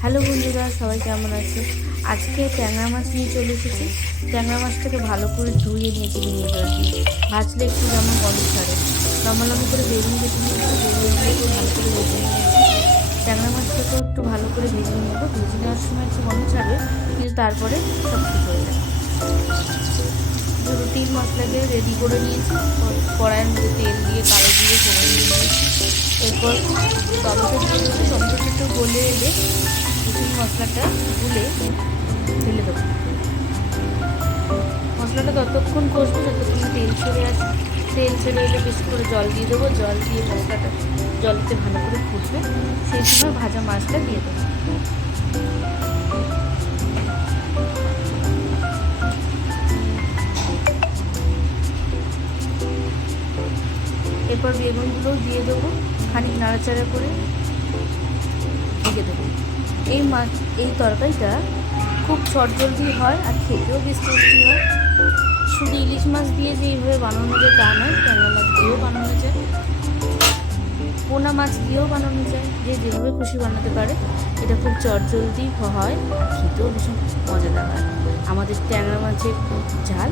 Hello বন্ধুরা, সবাই কেমন আছে? আজকে ট্যাংরা মাছ নিয়ে চলে এসেছি। ট্যাংরা মাছটাকে ভালো করে ধুয়ে নিয়েছি ভিনেগার দিয়ে। ভাজলে একটু যেমন গন্ধ ছাড়ে, লম্বা লম্বা করে বেগুন কেটে নিয়েছি, বেগুন দিয়ে একটু ভালো করে ভেজে নিয়েছি। ট্যাংরা মাছটাকেও একটু ভালো করে ভেজে নেবো। ভেজে নেওয়ার সময় একটু গন্ধ ছাড়বে, কিন্তু তারপরে সব ঠিক হয়ে যাবে। রুটির মশলাকে রেডি করে নিয়েছি। কড়াইয়ের মধ্যে তেল দিয়ে কালো দিয়ে ফোড়ন দিয়ে নিয়েছি। এরপর টমেটো দিয়ে দেবো। টমেটোটা একটু গলে এলে রুটির মশলাটা গুলে ঢেলে দেবো। মশলাটা ততক্ষণ কষবো যতক্ষণ তেল ছেড়ে আসে। তেল ছেড়ে এলে বেশি করে জল দিয়ে দেবো। জল দিয়ে মশলাটা জলেতে ভালো করে ফুটবে, সেই সময় ভাজা মাছটা দিয়ে দেবো। এরপর বেগুনগুলোও দিয়ে দেবো, খানিক নাড়াচাড়া করে ঢেকে দেবো। এই তরকারিটা খুব চটজলদি হয় আর খেতেও বেশ টেস্টি হয়। শুধু ইলিশ মাছ দিয়ে যে এইভাবে বানানো যায় তা নয়, ট্যাংরা মাছ দিয়েও বানানো যায়, পোনা মাছ দিয়েও বানানো যায়, যে যেভাবে খুশি বানাতে পারে। এটা খুব চটজলদি হয়, খেতেও ভীষণ মজাদার হয়। আমাদের ট্যাংরা মাছের ঝাল